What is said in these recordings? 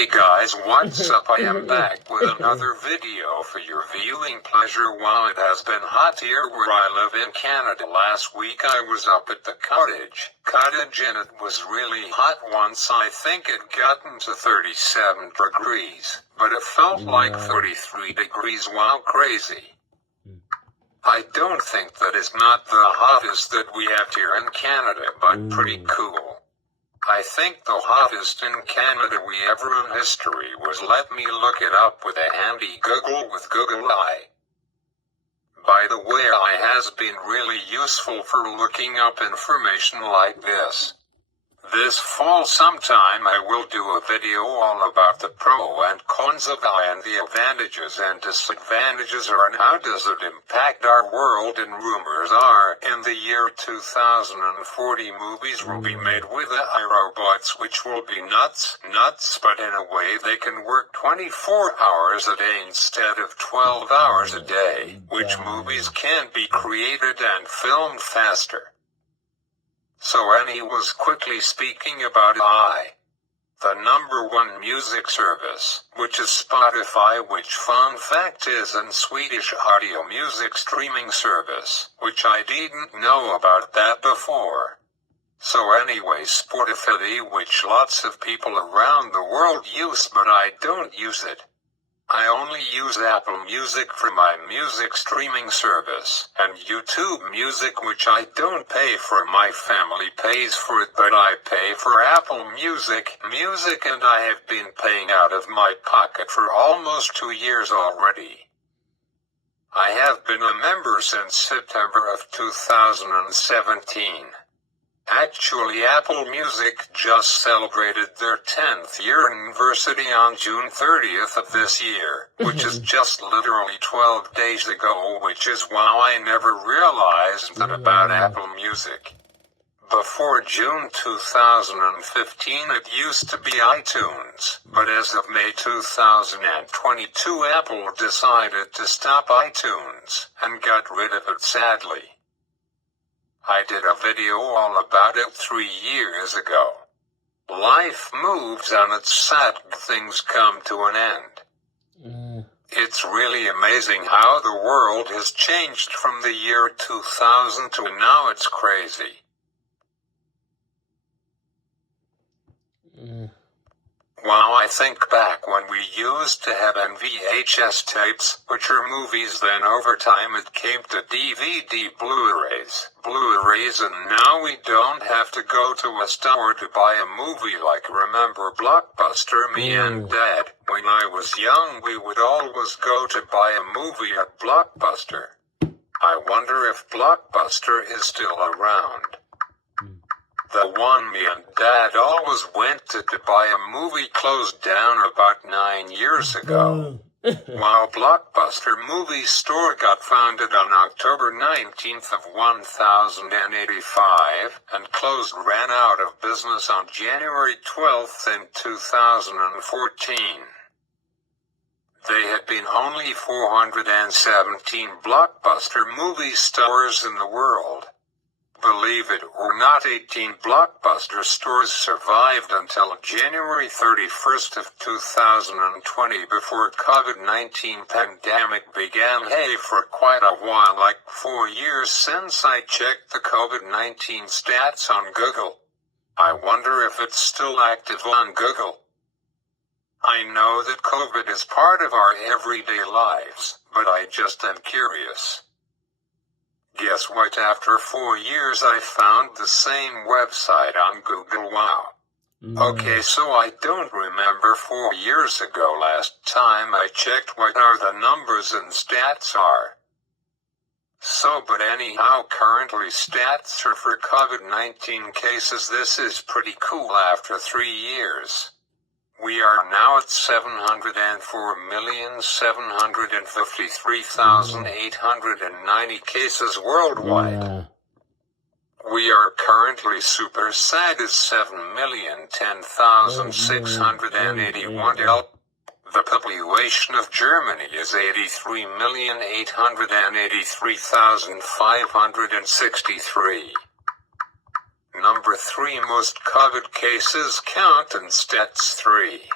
Hey guys, what's up? I am back with another video for your viewing pleasure. While it has been hot here where I live in Canada, last week I was up at the cottage and it was really hot once. I think it gotten to 37 degrees, but it felt like 33 degrees. Wow, crazy. I don't think that is not the hottest that we have here in Canada, but pretty cool. I think the hottest in Canada we ever in history was, let me look it up with a handy Google with Google Eye. By the way, Eye has been really useful for looking up information like this. This fall sometime I will do a video all about the pro and cons of Eye and the advantages and disadvantages are and how does it impact our world. And rumors are, in the year 2040 movies will be made with AI robots which will be nuts, but in a way they can work 24 hours a day instead of 12 hours a day, which movies can be created and filmed faster. So Annie was quickly speaking about I. The #1 music service, which is Spotify, which fun fact is an Swedish audio music streaming service, which I didn't know about that before. So anyway, Spotify, which lots of people around the world use but I don't use it. I only use Apple Music for my music streaming service, and YouTube Music which I don't pay for. My family pays for it but I pay for Apple Music, and I have been paying out of my pocket for almost 2 years already. I have been a member since September of 2017. Actually, Apple Music just celebrated their 10th year anniversary on June 30th of this year, which is just literally 12 days ago, which is why I never realized that about Apple Music. Before June 2015 it used to be iTunes, but as of May 2022 Apple decided to stop iTunes, and got rid of it sadly. I did a video all about it 3 years ago. Life moves on, it's sad things come to an end. It's really amazing how the world has changed from the year 2000 to now. It's crazy. Wow, I think back when we used to have VHS tapes, which are movies, then over time it came to DVD, Blu-rays, and now we don't have to go to a store to buy a movie like remember Blockbuster. Me and Dad, when I was young we would always go to buy a movie at Blockbuster. I wonder if Blockbuster is still around. The one me and Dad always went to buy a movie closed down about 9 years ago. While Blockbuster movie store got founded on October 19th of 1085 and ran out of business on January 12th in 2014. There had been only 417 Blockbuster movie stores in the world. Believe it or not, 18 Blockbuster stores survived until January 31st of 2020 before COVID-19 pandemic began. Hey, for quite a while, like 4 years since I checked the COVID-19 stats on Google. I wonder if it's still active on Google. I know that COVID is part of our everyday lives, but I just am curious. Guess what? After 4 years I found the same website on Google. Wow. Okay, so I don't remember 4 years ago last time I checked what are the numbers and stats are. So but anyhow, currently stats are for COVID-19 cases. This is pretty cool. After 3 years. We are now at 704,753,890 cases worldwide. We are currently super sad is 7,010,681. The population of Germany is 83,883,563. Number 3 most COVID cases count in stats 3.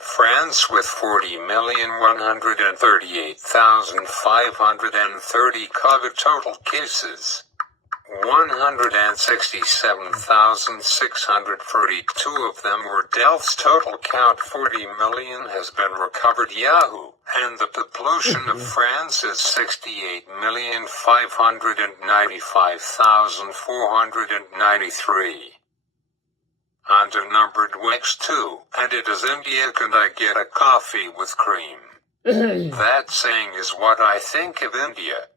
France with 40,138,530 COVID total cases. 167,642 of them were deaths. Total count 40 million has been recovered. Yahoo! And the population of France is 68,595,493. On to numbered weeks 2, and it is India. Can I get a coffee with cream? That saying is what I think of India.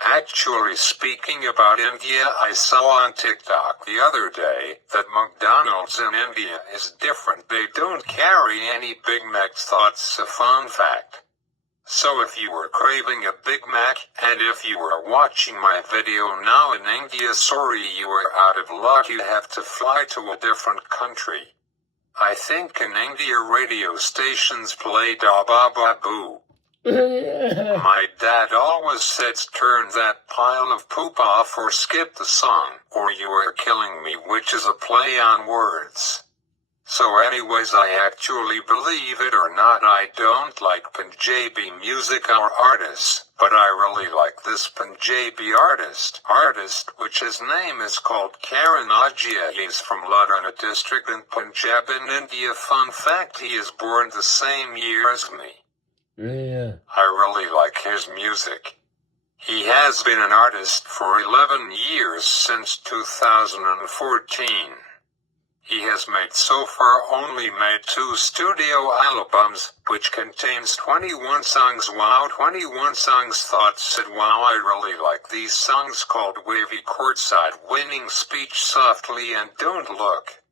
Actually, speaking about India, I saw on TikTok the other day that McDonald's in India is different. They don't carry any Big Macs. That's a fun fact. So if you were craving a Big Mac, and if you were watching my video now in India, sorry, you are out of luck. You have to fly to a different country. I think in India radio stations play Da Ba Ba Boo. My dad always said, turn that pile of poop off or skip the song, or you are killing me, which is a play on words. So anyways, I actually, believe it or not, I don't like Punjabi music or artists, but I really like this Punjabi artist, which his name is called Karan Ajia. He's from Ludhiana district in Punjab in India. Fun fact, he is born the same year as me. Yeah. I really like his music. He has been an artist for 11 years, since 2014. He has so far only made 2 studio albums, which contains 21 songs. Wow, 21 songs. Thoughts said, wow, I really like these songs called Wavy, Courtside, Winning Speech, Softly, and Don't Look.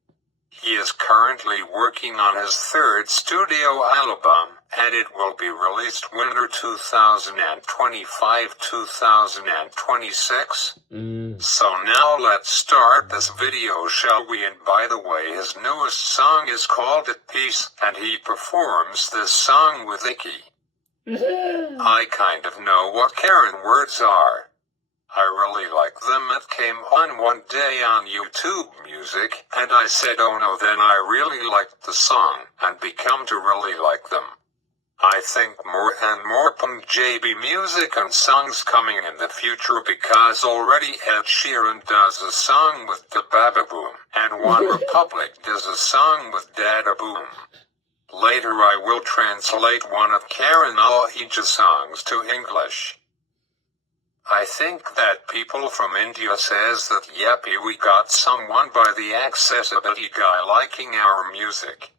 He is currently working on his 3rd studio album, and it will be released winter 2025-2026. So now let's start this video, shall we? And by the way, his newest song is called At Peace, and he performs this song with Icky. I kind of know what Karen words are. I really like them. It came on one day on YouTube Music, and I said, oh no, then I really liked the song, and become to really like them. I think more and more Punjabi music and songs coming in the future, because already Ed Sheeran does a song with Da Baba Boom, and One Republic does a song with Dada Boom. Later I will translate one of Karan Ahija's songs to English. I think that people from India says that yappy, we got someone by the accessibility guy liking our music.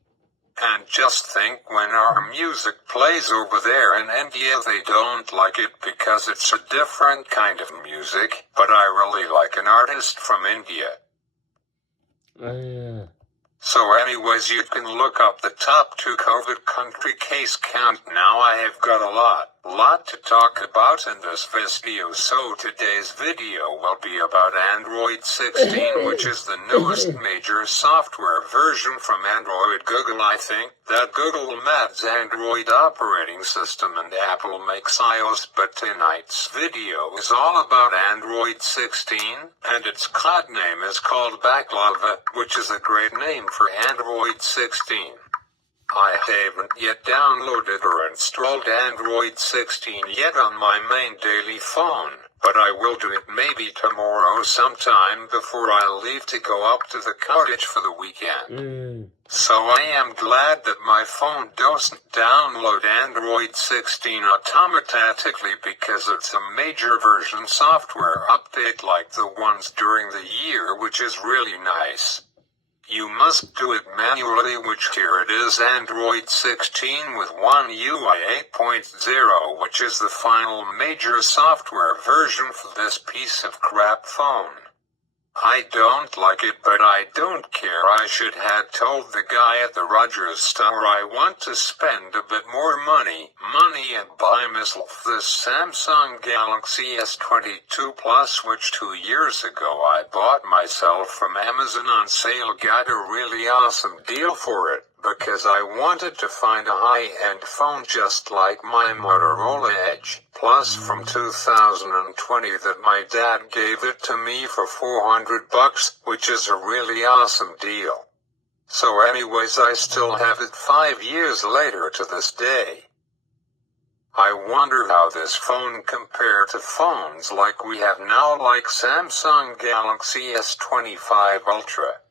And just think, when our music plays over there in India, they don't like it because it's a different kind of music, but I really like an artist from India. So anyways, you can look up the top 2 COVID country case count. Now I have got a lot to talk about in this video. So today's video will be about Android 16, which is the newest major software version from Android. Google, I think that Google adds Android operating system and Apple makes iOS, but tonight's video is all about Android 16, and its code name is called Baklava, which is a great name for Android 16. I haven't yet downloaded or installed Android 16 yet on my main daily phone, but I will do it maybe tomorrow sometime before I leave to go up to the cottage for the weekend. So I am glad that my phone doesn't download Android 16 automatically, because it's a major version software update like the ones during the year, which is really nice. You must do it manually, which here it is, Android 16 with One UI 8.0, which is the final major software version for this piece of crap phone. I don't like it, but I don't care. I should have told the guy at the Rogers store I want to spend a bit more money and buy myself this Samsung Galaxy S22 Plus, which 2 years ago I bought myself from Amazon on sale. Got a really awesome deal for it, because I wanted to find a high-end phone just like my Motorola Edge Plus from 2020 that my dad gave it to me for $400, which is a really awesome deal. So anyways, I still have it 5 years later to this day. I wonder how this phone compared to phones like we have now, like Samsung Galaxy S25 Ultra.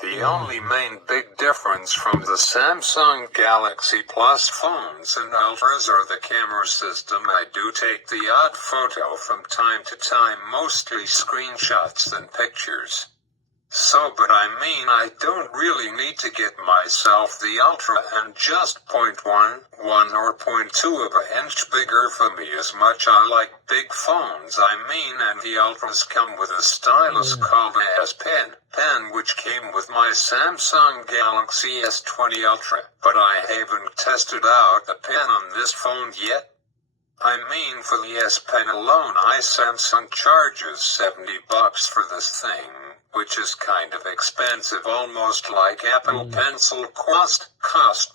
The only main big difference from the Samsung Galaxy Plus phones and Ultras are the camera system. I do take the odd photo from time to time, mostly screenshots than pictures. So, but I mean, I don't really need to get myself the Ultra, and just 0.1 or 0.2 of an inch bigger for me as much. I like big phones, I mean, and the Ultras come with a stylus called a S Pen, which came with my Samsung Galaxy S20 Ultra, but I haven't tested out the pen on this phone yet. I mean, for the S Pen alone, Samsung charges $70 for this thing, which is kind of expensive, almost like Apple Pencil cost,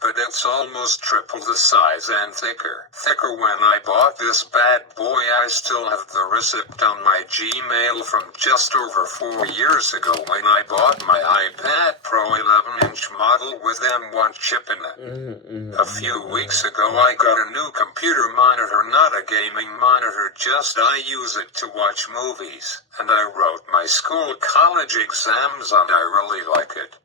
but it's almost triple the size and thicker. When I bought this bad boy, I still have the receipt on my Gmail from just over 4 years ago when I bought my iPad Pro 11-inch model with M1 chip in it. A few weeks ago, I got a new computer monitor, not a gaming monitor, just I use it to watch movies, and I wrote my school college exams and I really like it.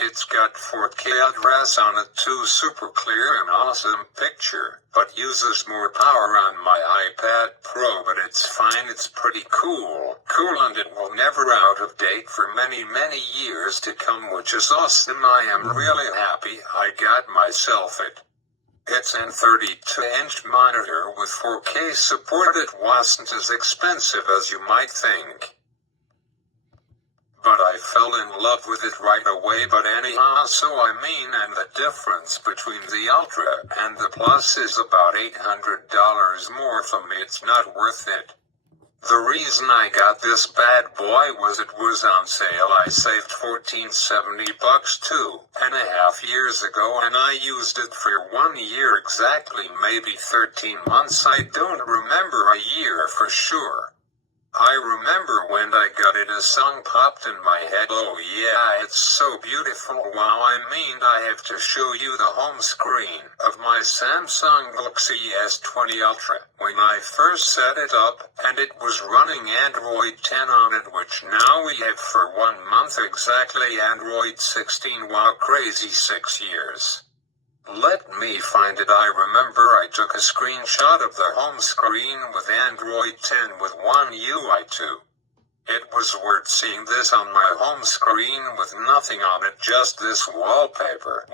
It's got 4K address on it too, super clear and awesome picture, but uses more power on my iPad Pro, but it's fine, it's pretty cool, and it will never out of date for many years to come, which is awesome. I am really happy I got myself it. It's an 32-inch monitor with 4K support. It wasn't as expensive as you might think, but I fell in love with it right away. But anyhow, so I mean, and the difference between the Ultra and the Plus is about $800 more for me. It's not worth it. The reason I got this bad boy was it was on sale. I saved $14.70 2.5 years ago, and I used it for 1 year exactly, maybe 13 months. I don't remember a year for sure. I remember when I got it, a song popped in my head. Oh yeah, it's so beautiful. Wow, I mean, I have to show you the home screen of my Samsung Galaxy S20 Ultra. When I first set it up, and it was running Android 10 on it, which now we have for 1 month exactly Android 16. Wow, crazy 6 years. Let me find it. I remember I took a screenshot of the home screen with Android 10 with one UI too. It was weird seeing this on my home screen with nothing on it, just this wallpaper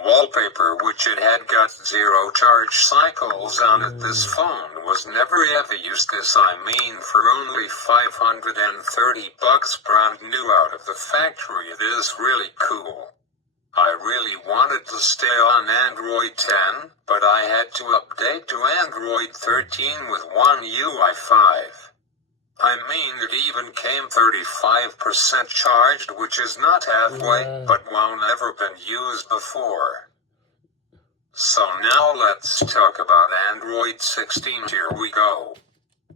which it had got 0 charge cycles on it. This phone was never ever used this, I mean, for only $530 brand new out of the factory. It is really cool. I really wanted to stay on Android 10, but I had to update to Android 13 with one UI 5. I mean, it even came 35% charged, which is not halfway, but won't ever been used before. So now let's talk about Android 16. Here we go.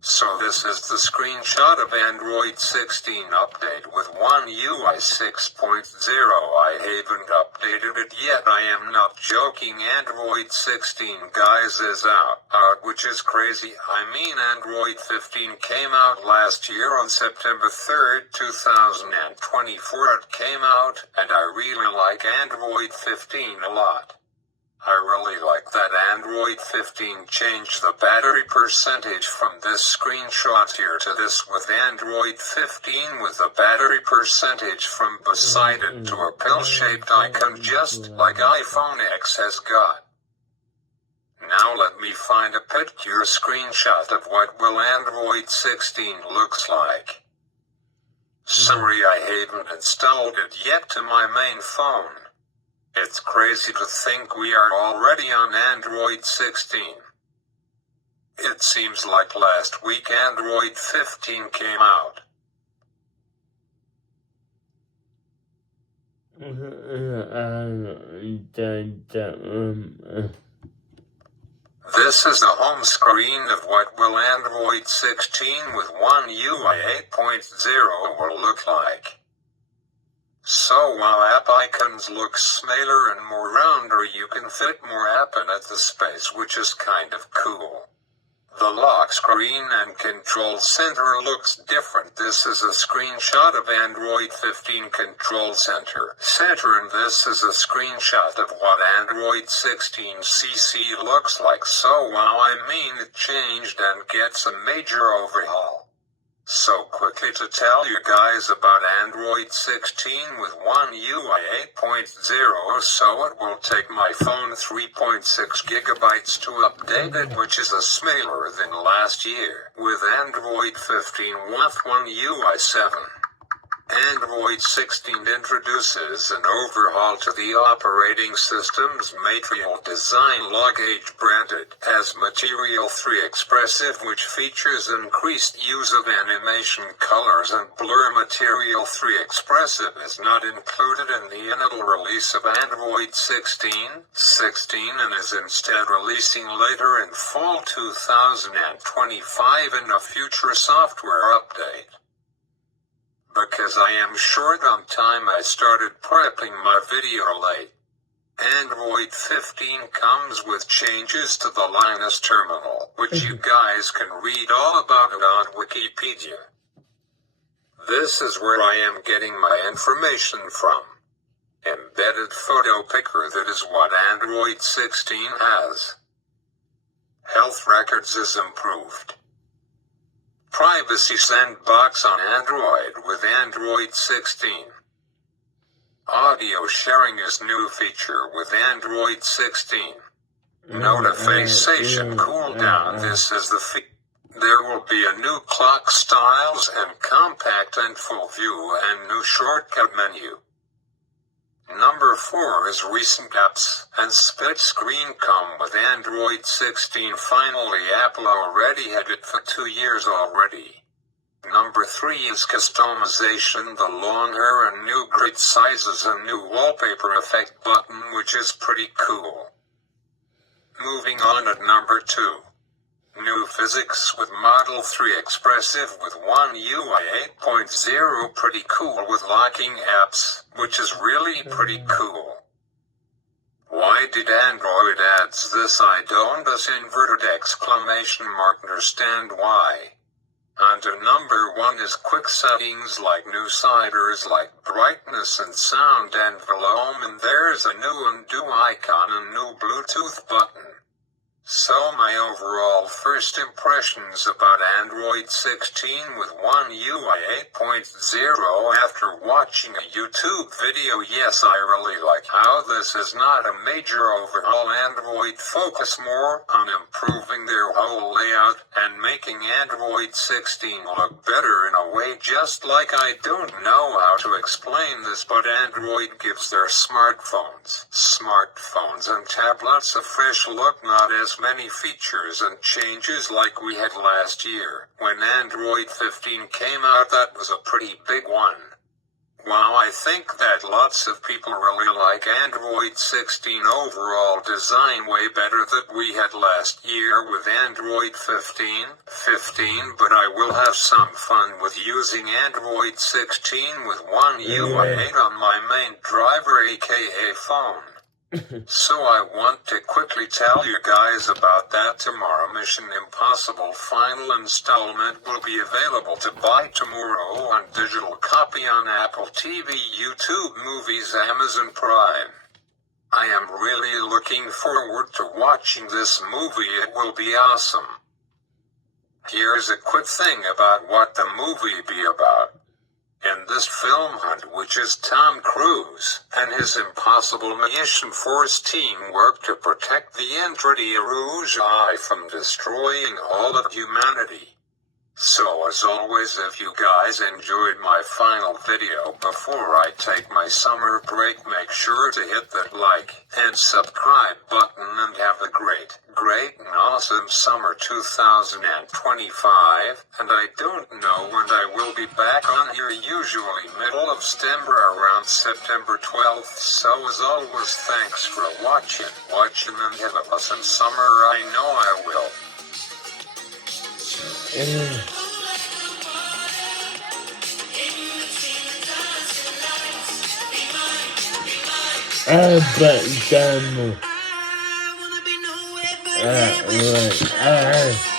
So this is the screenshot of Android 16 update with one UI 6.0. I haven't updated it yet. I am not joking. Android 16, guys, is out, which is crazy. I mean, Android 15 came out last year on September 3rd, 2024. It came out, and I really like Android 15 a lot. I really like that Android 15 changed the battery percentage from this screenshot here to this with Android 15 with the battery percentage from beside it to a pill-shaped icon, just like iPhone X has got. Now let me find a picture screenshot of what will Android 16 looks like. Sorry, I haven't installed it yet to my main phone. It's crazy to think we are already on Android 16. It seems like last week Android 15 came out. This is the home screen of what will Android 16 with one UI 8.0 will look like. So while app icons look smaller and more rounder, you can fit more app in at the space, which is kind of cool. The lock screen and control center looks different. This is a screenshot of Android 15 control center, and this is a screenshot of what Android 16 CC looks like. So wow, I mean it changed and gets a major overhaul. So quickly to tell you guys about Android 16 with One UI 8.0, so it will take my phone 3.6 gigabytes to update it, which is a smaller than last year, with Android 15 with One UI 7. Android 16 introduces an overhaul to the operating system's material design. Logage branded as Material 3 Expressive, which features increased use of animation colors and blur. Material 3 Expressive is not included in the initial release of Android 16 and is instead releasing later in fall 2025 in a future software update. Because I am short on time, I started prepping my video late. Android 15 comes with changes to the Linux terminal, which you guys can read all about it on Wikipedia. This is where I am getting my information from. Embedded photo picker, that is what Android 16 has. Health records is improved. Privacy sandbox on Android with Android 16. Audio sharing is new feature with Android 16. Notification cooldown, this is the There will be a new clock styles and compact and full view and new shortcut menu. Number 4 is recent apps and split screen come with Android 16. Finally, Apple already had it for 2 years already. Number 3 is customization, the longer and new grid sizes and new wallpaper effect button, which is pretty cool. Moving on at number 2. New physics with Model 3 Expressive with One UI 8.0, pretty cool with locking apps, which is really pretty cool. Why did Android adds this? I don't understand why. Under number 1 is quick settings like new sliders like brightness and sound and volume, and there's a new undo icon and new Bluetooth button. So my overall first impressions about Android 16 with One UI 8.0 after watching a YouTube video, yes, I really like how this is not a major overhaul. Android focus more on improving their whole layout and making Android 16 look better in a way, just like I don't know how to explain this, but Android gives their smartphones and tablets a fresh look, not as many features and changes like we had last year. When Android 15 came out, that was a pretty big one. Wow, I think that lots of people really like Android 16 overall design way better than we had last year with Android 15, but I will have some fun with using Android 16 with One UI 8 on my main driver, aka phone. So I want to quickly tell you guys about that tomorrow. Mission Impossible final installment will be available to buy tomorrow on digital copy on Apple TV, YouTube Movies, Amazon Prime. I am really looking forward to watching this movie. It will be awesome. Here's a quick thing about what the movie be about. In this film hunt, which is Tom Cruise and his Impossible Mission Force team work to protect the Entity Rouge I from destroying all of humanity. So as always, if you guys enjoyed my final video before I take my summer break, make sure to hit that like and subscribe button and have a great and awesome summer 2025. And I don't know when I will be back on here, usually middle of September, around September 12th. So as always, thanks for watching and have an awesome summer. I know I will. Baklava. Right.